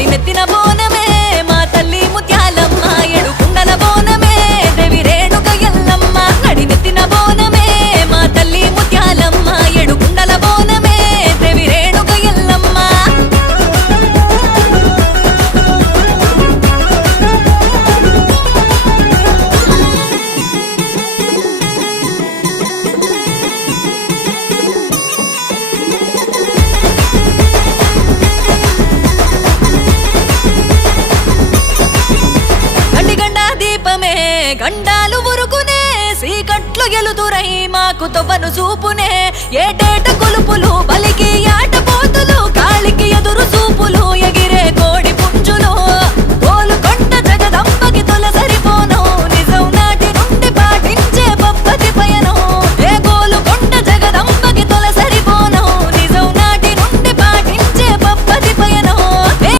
నడినెత్తిన బోనమే మా తల్లి ముత్యాలమ్మ ఏడుకుండల బోనమే దేవి రేణుక ఎల్లమ్మ నడినెత్తిన బోనమే మా తల్లి ముత్యాలమ్మ ఏడుకుండల బోనమే దేవి రేణుక ఎల్లమ్మ దీపమే గండాలు ఉరుకునే సీకట్లు ఎలుతురై మాకు తొవ్వను చూపునే ఏటేట కొలుపులు బలికి